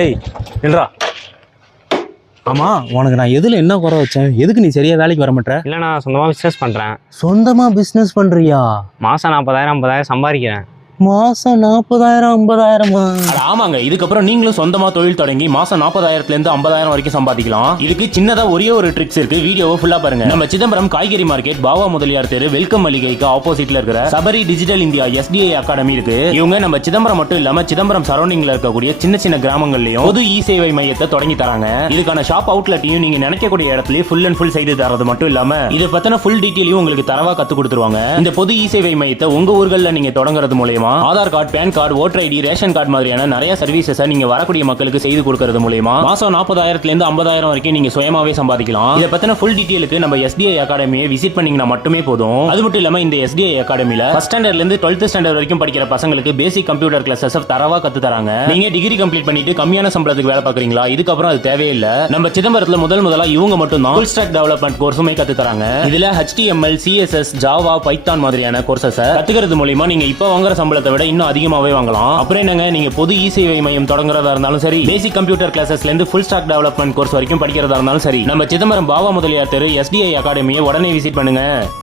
ஏய் நில்றா. ஆமா உனக்கு நான் எதுல என்ன குறை வச்சேன்? எதுக்கு நீ சரியா வேலைக்கு வர மாட்டேற இல்லை நான் சொந்தமாக பிஸ்னஸ் பண்ணுறேன் சொந்தமா பிசினஸ் பண்றியா? மாதம் நாற்பதாயிரம் ஐம்பதாயிரம் சம்பாதிக்கிறேன். மாசம் நாற்பதாயிரம் ஐம்பதாயிரமா? ஆமாங்க. இதுக்கப்புறம் நீங்களும் சொந்தமா தொழில் தொடங்கி மாசம் நாற்பதாயிரத்துல இருந்து ஐம்பதாயிரம் வரைக்கும் சம்பாதிக்கலாம். இதுக்கு சின்னதா ஒரே ஒரு ட்ரிக்ஸ் இருக்கு. வீடியோவை ஃபுல்லா பாருங்க. நம்ம சிதம்பரம் காய்கறி மார்க்கெட் பாவா முதலியார் தெரு வெல்கம் மளிகைக்கு ஆப்போசிட்ல இருக்கிற Sabari digital India STI academy இருக்கு. இவங்க நம்ம சிதம்பரம் மட்டும் இல்லாம சிதம்பரம் சரௌண்டிங்ல இருக்கக்கூடிய சின்ன சின்ன கிராமங்கள்லயும் பொது இ சேவை மையத்தை தொடங்கி தராங்க. இதுக்கான ஷாப் அவுட்லெட்டையும் நீங்க நினைக்கக்கூடிய இடத்துலயே ஃபுல் அண்ட் ஃபுல் செய்து தரது மட்டும் இல்லாம இதை பத்தின ஃபுல் டீட்டெயிலையும் உங்களுக்கு தரவா கத்து கொடுத்துருவாங்க. இந்த பொது இ சேவை மையத்தை உங்க ஊர்கள்ல நீங்க தொடங்குறது மூலயமா Aadhaar card pan card voter ID ration card மாதிரியான நிறைய சர்வீசஸ் நீங்க வரக்கூடிய மக்களுக்கு செய்து கொடுக்கறது மூலயமா மாசம் நாற்பதாயிரத்துல இருந்து ஐம்பதாயிரம் வரைக்கும் நீங்க சுயமாவே சம்பாதிக்கலாம். இதை பத்தின ஃபுல் டீட்டெயிலுக்கு நம்ம எஸ்டிஐ அகாடமியை விசிட் பண்ணீங்கன்னா மட்டுமே போதும். அது மட்டும் இல்லாம இந்த எஸ்டிஐ அகாடமியில ஃபர்ஸ்ட் ஸ்டாண்டர்ட்ல இருந்து டுவெல்த் ஸ்டாண்டர்ட் வரைக்கும் படிக்கிற பசங்களுக்கு பேசிக் கம்ப்யூட்டர் கிளாஸஸ் தரவா கத்து தராங்க நீங்க டிகிரி கம்ப்ளீட் பண்ணிட்டு கம்மியான சம்பளத்துக்கு வேலை பாக்குறீங்களா இதுக்கப்புறம் அது தேவையில்லை. நம்ம சிதம்பரத்துல முதல் முதலா இவங்க மட்டும் தான் ஃபுல் ஸ்டாக் டெவலப்மெண்ட் கோர்ஸுமே கத்து தராங்க இதுல ஹெச்டிஎம்எல் சிஎஸ்எஸ் ஜாவா பைத்தான் மாதிரியான கோர்சஸ் கத்துக்கிறது மூலியமா நீங்க இப்ப வாங்குற சம்பளத்தை விட இன்னும் அதிகமாவே வாங்கலாம். அப்புறம் என்னங்க நீங்க பொது இ சேவை மையம் தொடங்குறதா இருந்தாலும் சரி பேசிக் கம்ப்யூட்டர் கிளாஸஸ்ல இருந்து ஃபுல் ஸ்டாக் டெவலப்மெண்ட் கோர்ஸ் வரைக்கும் படிக்கிறதா இருந்தாலும் சரி நம்ம சிதம்பரம் பாபா முதலியார் தெரு எஸ்டிஐ அகாடமியை உடனே விசிட் பண்ணுங்க.